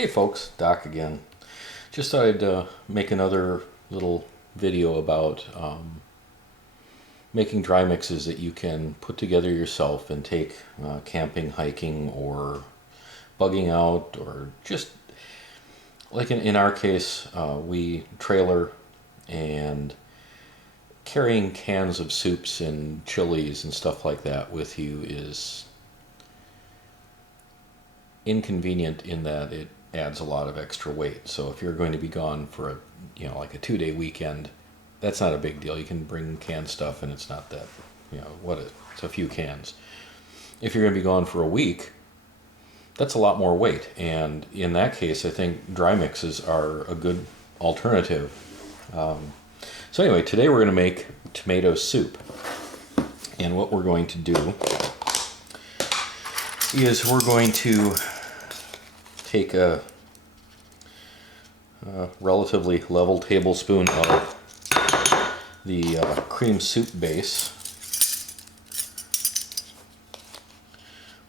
Hey folks, Doc again. Just thought I'd make another little video about making dry mixes that you can put together yourself and take camping, hiking, or bugging out, or just like in our case, we trailer, and carrying cans of soups and chilies and stuff like that with you is inconvenient in that it adds a lot of extra weight. So if you're going to be gone for like a 2-day weekend, that's not a big deal. You can bring canned stuff and it's not that, it's a few cans. If you're going to be gone for a week, that's a lot more weight. And in that case, I think dry mixes are a good alternative. So anyway, today we're going to make tomato soup. And what we're going to do is we're going to take a relatively level tablespoon of the cream soup base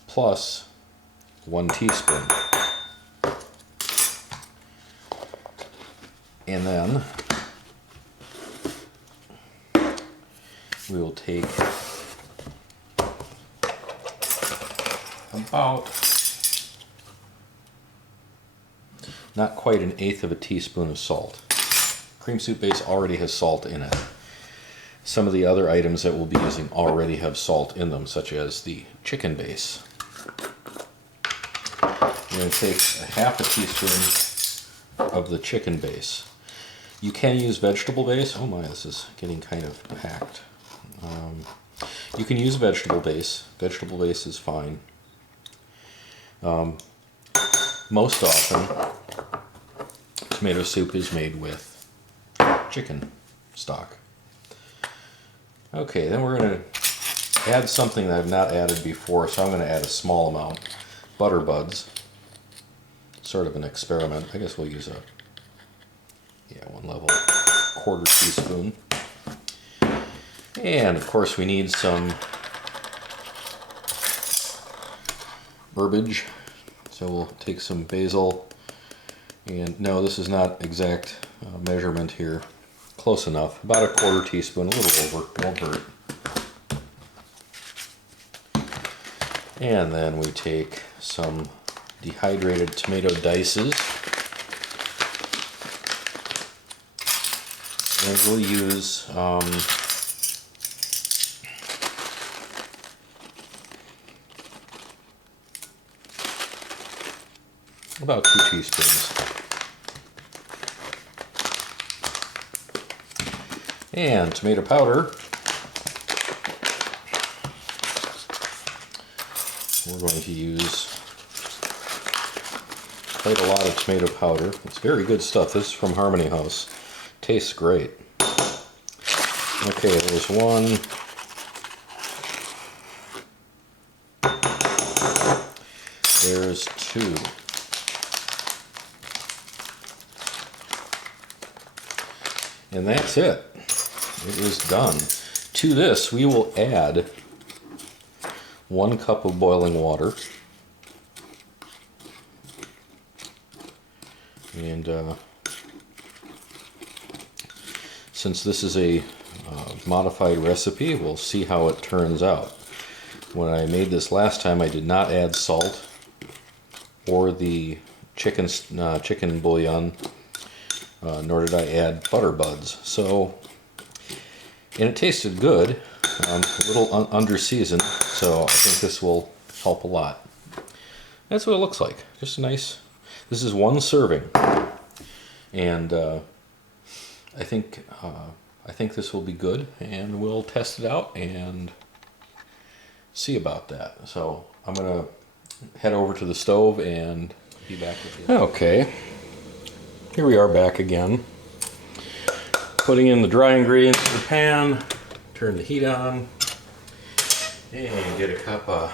plus 1 teaspoon. And then we will take about not quite 1/8 of a teaspoon of salt. Cream soup base already has salt in it. Some of the other items that we'll be using already have salt in them, such as the chicken base. We're going to take 1/2 teaspoon of the chicken base. You can use vegetable base. Oh my, this is getting kind of packed. You can use vegetable base. Vegetable base is fine. Most often, tomato soup is made with chicken stock. Okay, then we're going to add something that I've not added before, so I'm going to add a small amount. Butter buds. Sort of an experiment. I guess we'll use a 1 level 1/4 teaspoon. And of course we need some herbage. So we'll take some basil, and no, this is not exact measurement here. Close enough. About a 1/4 teaspoon, a little over, won't hurt. And then we take some dehydrated tomato dices. And we'll use about 2 teaspoons. And tomato powder. We're going to use quite a lot of tomato powder. It's very good stuff. This is from Harmony House. Tastes great. Okay, there's 1. There's 2. And that's it. It is done. To this, we will add 1 cup of boiling water. And since this is a modified recipe, we'll see how it turns out. When I made this last time, I did not add salt or the chicken bouillon, nor did I add butter buds. And it tasted good, a little under-seasoned, so I think this will help a lot. That's what it looks like. Just a nice. This is 1 serving, and I think this will be good, and we'll test it out and see about that. So I'm gonna head over to the stove and be back with you. Okay, here we are back again. Putting in the dry ingredients in the pan, turn the heat on, and get a cup of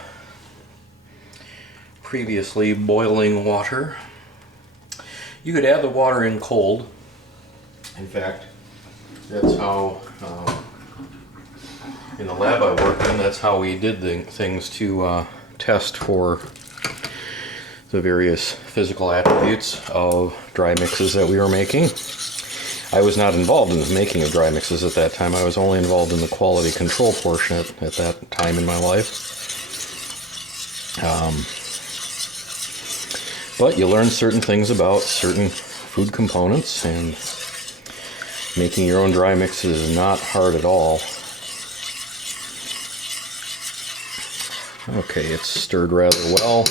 previously boiling water. You could add the water in cold. In fact, that's how, in the lab I worked in, that's how we did the things to test for the various physical attributes of dry mixes that we were making. I was not involved in the making of dry mixes at that time. I was only involved in the quality control portion at that time in my life. But you learn certain things about certain food components, and making your own dry mixes is not hard at all. Okay, it's stirred rather well.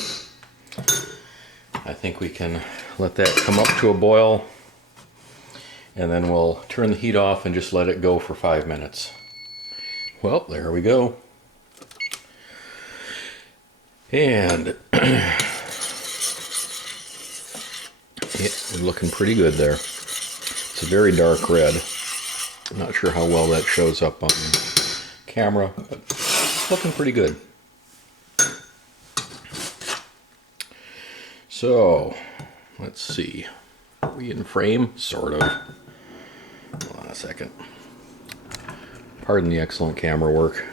I think we can let that come up to a boil, and then we'll turn the heat off and just let it go for 5 minutes. Well, there we go. And it's looking pretty good there. It's a very dark red. I'm not sure how well that shows up on camera, but it's looking pretty good. So, let's see. Are we in frame? Sort of. Hold on a second. Pardon the excellent camera work.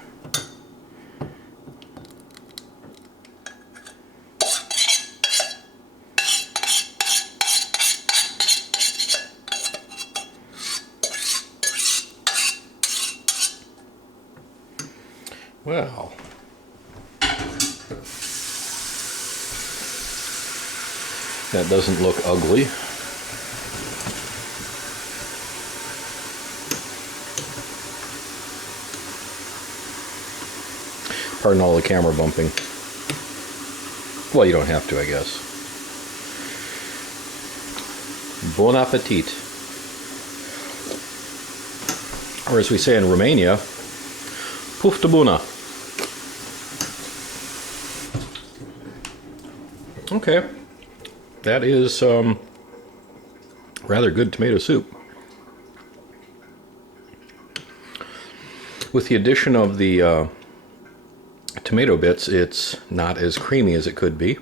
Well, that doesn't look ugly. Pardon all the camera bumping. Well, you don't have to, I guess. Bon appetit. Or as we say in Romania, puftă bună. Okay, that is rather good tomato soup. With the addition of the tomato bits, it's not as creamy as it could be,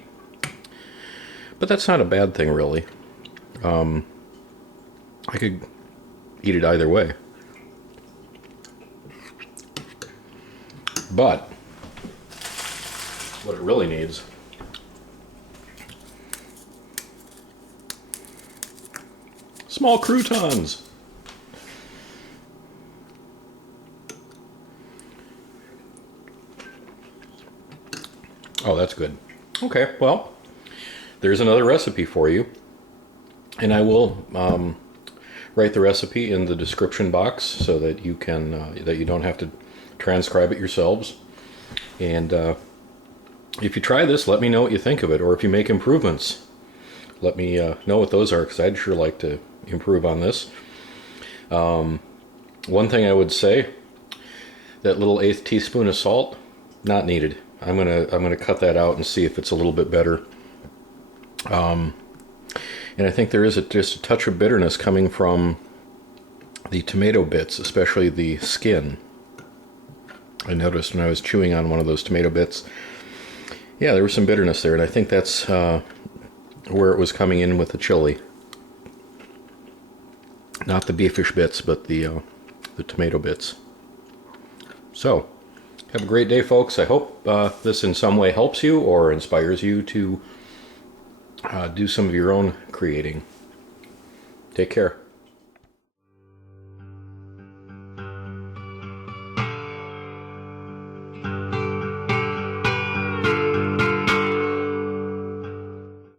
but that's not a bad thing, really. I could eat it either way. But what it really needs small croutons. Oh, that's good. Okay, well, there's another recipe for you, and I will write the recipe in the description box so that you can that you don't have to transcribe it yourselves. And if you try this, let me know what you think of it, or if you make improvements, let me know what those are, because I'd sure like to improve on this. One thing I would say, that little 1/8 teaspoon of salt, not needed. I'm gonna cut that out and see if it's a little bit better. And I think there is just a touch of bitterness coming from the tomato bits, especially the skin. I noticed when I was chewing on one of those tomato bits, yeah, there was some bitterness there, and I think that's where it was coming in with the chili. Not the beefish bits, but the tomato bits. So, have a great day, folks. I hope this in some way helps you or inspires you to do some of your own creating. Take care.